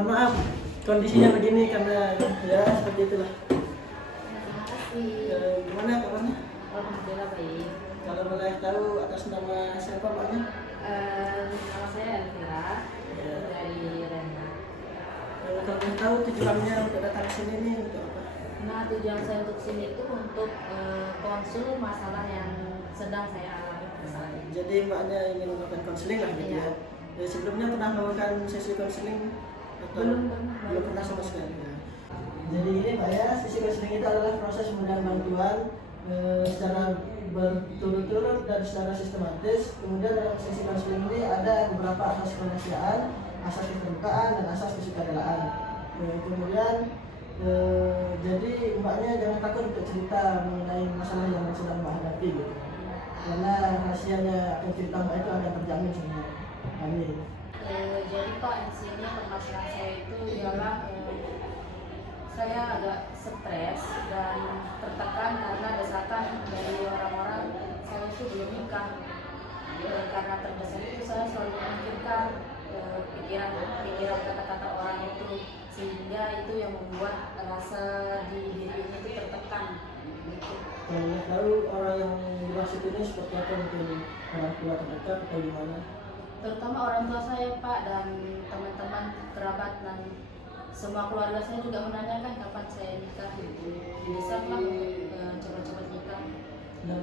Mohon maaf kondisinya begini karena ya seperti itulah. Terima kasih. Gimana kabarnya? Alhamdulillah baik. Kalau boleh tahu atas nama siapa Mbaknya? Nama saya Elvira Ya. dari Rena. Kalau boleh tahu tujuannya untuk datang ke sini ini untuk apa? Nah, tujuan saya untuk sini itu untuk konsul masalah yang sedang saya alami saat ini. Jadi Mbaknya ingin melakukan konseling lah gitu Iya. ya. Sebelumnya pernah melakukan sesi konseling atau belum pernah sama sekali? Ya. Jadi ini Mbak ya, sesi konseling itu adalah proses pemberian bantuan secara berturut-turut dan secara sistematis. Kemudian dalam sesi konseling ini ada beberapa asas kemanusiaan, asas keterbukaan, dan asas kesukarelaan. Kemudian jadi Mbaknya jangan takut untuk cerita mengenai masalah yang sedang Mbak hadapi gitu. Karena rahasianya akan cerita Mbak itu akan terjamin semua. Amin. Jadi Pak, di sini permasalahan saya itu ialah saya agak stres dan tertekan karena desakan dari orang-orang saya itu belum nikah. Karena terdesak itu saya selalu memikirkan pikiran kata-kata orang itu, sehingga itu yang membuat rasa di diri ini itu tertekan. Gitu. Kalau boleh tahu orang yang dimaksud ini seperti apa, mungkin orang tua terdekat atau gimana? Terutama orang tua saya Pak, dan teman-teman kerabat dan semua keluarga saya juga menanyakan kapan saya nikah. Didesaklah untuk coba-coba nikah. Dan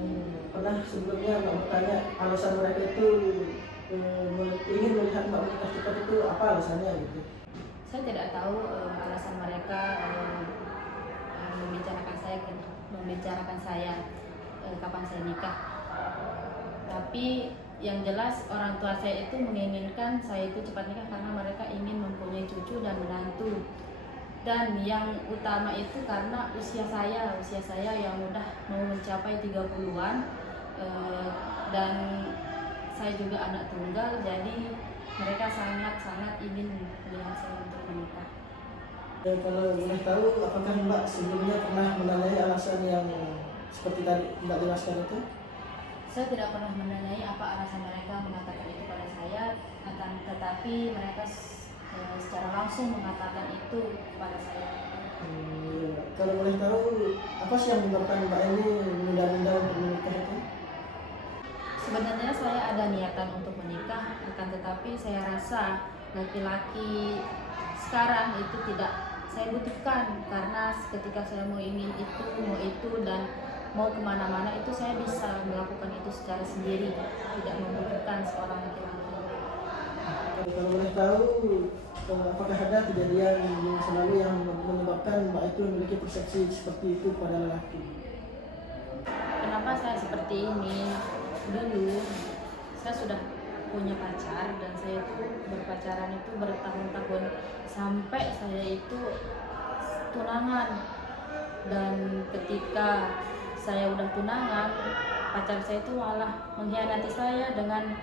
pernah sebelumnya Mbak bertanya alasan mereka itu ingin melihat Mbak menikah cepat itu apa alasannya gitu? Saya tidak tahu alasan mereka membicarakan saya kapan saya nikah. Tapi yang jelas orang tua saya itu menginginkan saya itu cepat nikah karena mereka ingin mempunyai cucu dan menantu. Dan yang utama itu karena usia saya yang udah mau mencapai 30-an, dan saya juga anak tunggal, jadi mereka sangat-sangat ingin melihat saya untuk menikah. Kalau boleh tahu, apakah Mbak sebelumnya pernah menanyai alasan yang seperti tadi Mbak jelaskan itu? Saya tidak pernah menanyai apa alasan mereka mengatakan itu pada saya, tetapi mereka secara langsung mengatakan itu kepada saya. Kalau boleh tahu, apa sih yang menyebabkan Mbak ini menunda-nunda untuk menikah itu? Sebenarnya saya ada niatan untuk menikah, akan tetapi saya rasa laki-laki sekarang itu tidak saya butuhkan, karena ketika saya mau ingin itu dan mau kemana-mana itu saya bisa melakukan itu secara sendiri, tidak membutuhkan seorang laki-laki. Kalau boleh tahu, apakah ada kejadian di masa lalu yang menyebabkan Mbak itu memiliki persepsi seperti itu kepada lelaki? Kenapa saya seperti ini? Dulu saya sudah punya pacar dan saya itu berpacaran itu bertahun-tahun sampai saya itu tunangan, dan ketika saya udah tunangan, pacar saya itu malah mengkhianati saya dengan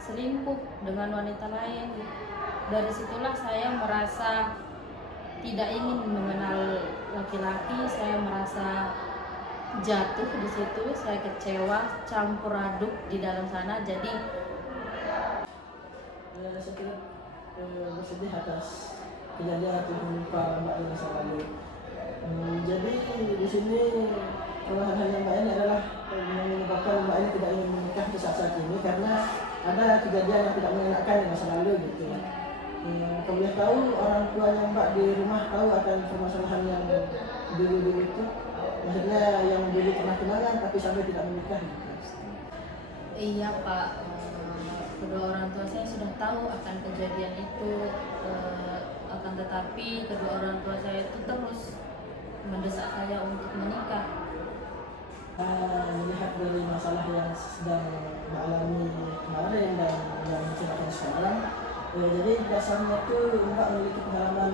selingkuh dengan wanita lain. Dari situlah saya merasa tidak ingin mengenal laki-laki, saya merasa jatuh di situ, saya kecewa, campur aduk di dalam sana. Jadi saya kira bersedih atas kejadian yang menimpa Mbak di masa lalu. Jadi di sini hal-hal yang Mbak ini adalah menyebabkan Mbak ini tidak ingin menikah di saat ini karena ada kejadian yang tidak mengenakan di masa lalu gitu. Kalau boleh tahu, orang tuanya Mbak di rumah tahu akan permasalahan yang dulu-dulu itu, maksudnya yang dulu pernah tunangan tapi sampai tidak menikah gitu. iya Pak, kedua orang tua saya sudah tahu akan kejadian itu, akan tetapi kedua orang tua saya itu terus mendesak saya untuk menikah. Melihat dari masalah yang sedang Mbak alami kemarin dan yang menceritakan sekarang, jadi dasarnya itu Mbak memiliki pengalaman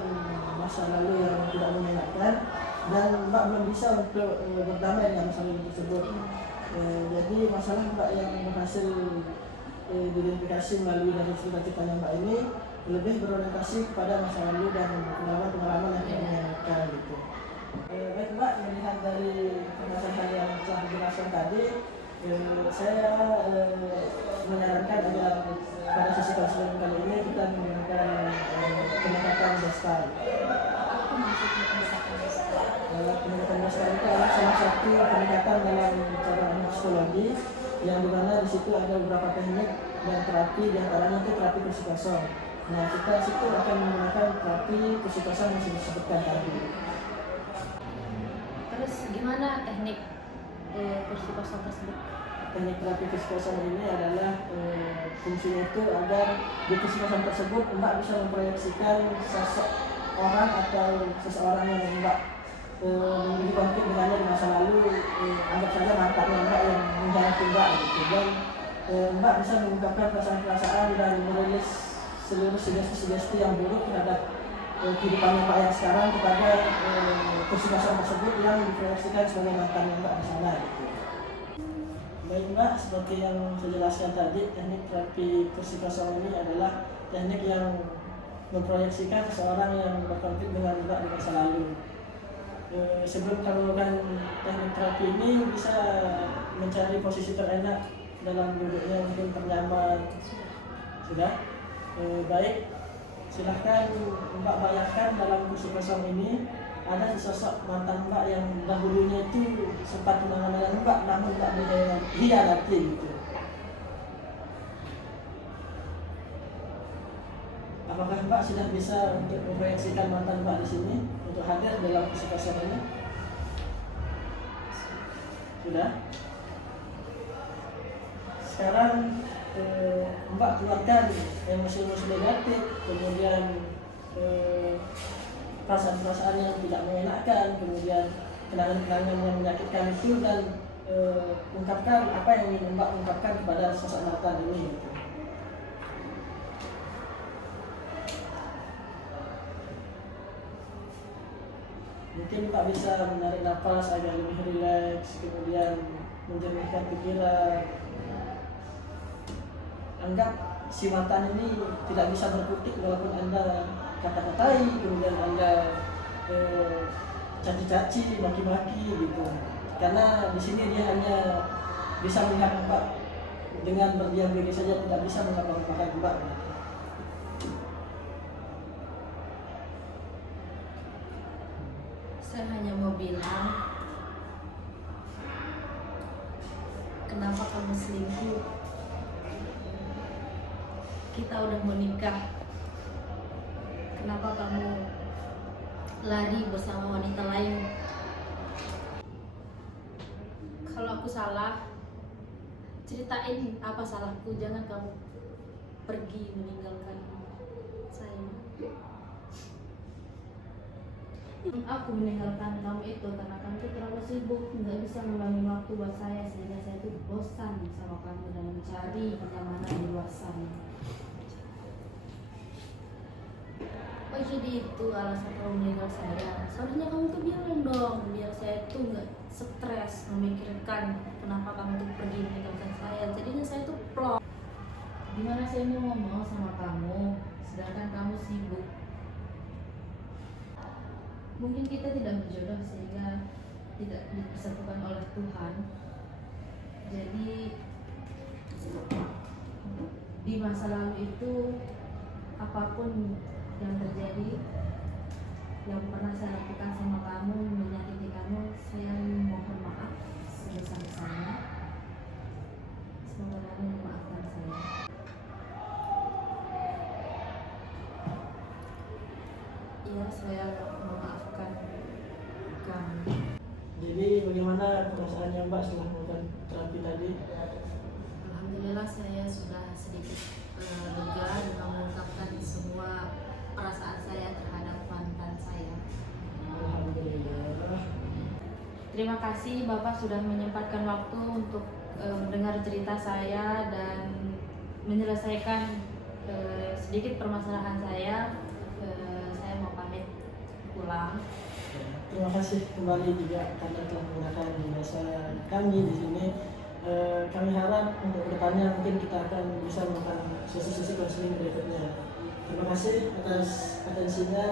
masa lalu yang tidak menyenangkan dan Mbak belum bisa untuk berdamai dengan masalah tersebut. Jadi masalah Mbak yang berhasil diidentifikasi melalui dari cerita-ceritanya Mbak ini lebih berorientasi kepada masa lalu dan pengalaman-pengalaman yang tidak menyenangkan gitu. Baik Mbak, melihat dari permasalahan yang telah dijelaskan tadi, saya menyarankan agar pada sesi konseling kali ini kita menggunakan pendekatan gestal. Apa maksudnya pendekatan gestal? Pendekatan gestal itu adalah salah satu pendekatan dalam cabang ilmu psikologi yang dimana di situ ada beberapa teknik dan terapi, diantaranya itu terapi kursi kosong. Nah, kita situ akan menggunakan terapi kursi kosong yang sudah disebutkan tadi. Terus gimana teknik kursi kosong tersebut? Teknik terapi kursi kosong ini adalah fungsinya itu agar di kursi kosong tersebut Mbak bisa memproyeksikan sosok orang atau seseorang yang Mbak memiliki konflik dengannya di masa lalu, anggap saja mantannya Mbak yang mengkhianati Mbak gitu. Dan Mbak bisa mengungkapkan perasaan-perasaan dan merilis seluruh sugesti-sugesti yang buruk terhadap kehidupannya Mbak yang sekarang kepada kursi kosong tersebut yang diproyeksikan sebagai mantannya Mbak di sana gitu. Baik Mbak, seperti yang saya jelaskan tadi, teknik terapi kursi kosong ini adalah teknik yang memproyeksikan seseorang yang berkonflik dengan Mbak di masa lalu. Sebelum kami melakukan teknik terapi ini bisa mencari posisi terenak dalam duduknya, mungkin ternyaman. Sudah? Baik, silahkan Mbak bayangkan dalam kursi kosong ini ada sesosok mantan Mbak yang dahulunya itu sempat tunangan dengan Mbak, namun Mbak mengkhianati gitu. Apakah Mbak sudah bisa untuk memproyeksikan mantan Mbak di sini untuk hadir dalam kursi kosong ini? Sudah? Sekarang Mbak keluarkan emosi-emosi negatif, kemudian perasaan-perasaan yang tidak mengenakan, kemudian kenangan-kenangan yang menyakitkan itu, dan ungkapkan apa yang ingin Mbak ungkapkan kepada sosok mantan ini gitu. Mungkin Mbak bisa menarik nafas agar lebih rileks, kemudian menjernihkan pikiran. Anggap si mantan ini tidak bisa berkutik walaupun Anda kata-katai, kemudian Anda caci-caci, maki-maki gitu. Karena di sini dia hanya bisa melihat Mbak dengan berdiam diri saja, tidak bisa mengapa-ngapakan Mbak. Saya hanya mau bilang, kenapa kamu selingkuh? Kita udah mau nikah. Kenapa kamu lari bersama wanita lain? Kalau aku salah, ceritain apa salahku. Jangan kamu pergi meninggalkan saya. Aku meninggalkan kamu itu karena kamu itu terlalu sibuk, nggak bisa ngeluangin waktu buat saya, sehingga saya itu bosan sama kamu dan mencari kenyamanan di luar sana. Oh jadi itu alasan kamu meninggal saya. Seharusnya kamu tuh bilang dong, biar saya tuh nggak stres memikirkan kenapa kamu tuh pergi meninggalkan saya. Jadinya saya tuh plong. Gimana saya mau ngomong sama kamu, sedangkan kamu sibuk. Mungkin kita tidak berjodoh sehingga tidak dipersatukan oleh Tuhan. Jadi di masa lalu itu apapun yang terjadi, yang pernah saya lakukan sama kamu, menyakiti kamu, saya mohon maaf sebesar-besarnya. Semoga kamu memaafkan saya. Iya, saya memaafkan kamu. Jadi bagaimana perasaannya Mbak setelah melakukan terapi tadi? Alhamdulillah saya sudah sedikit lega dengan mengungkapkan semua perasaan saya terhadap mantan saya. Alhamdulillah. Terima kasih Bapak sudah menyempatkan waktu untuk mendengar cerita saya dan menyelesaikan sedikit permasalahan saya. Saya mau pamit pulang. Terima kasih kembali juga karena telah menggunakan jasa kami di sini. Kami harap untuk kedepannya mungkin kita akan bisa melakukan sesi-sesi konseling berikutnya. Terima kasih atas atensinya.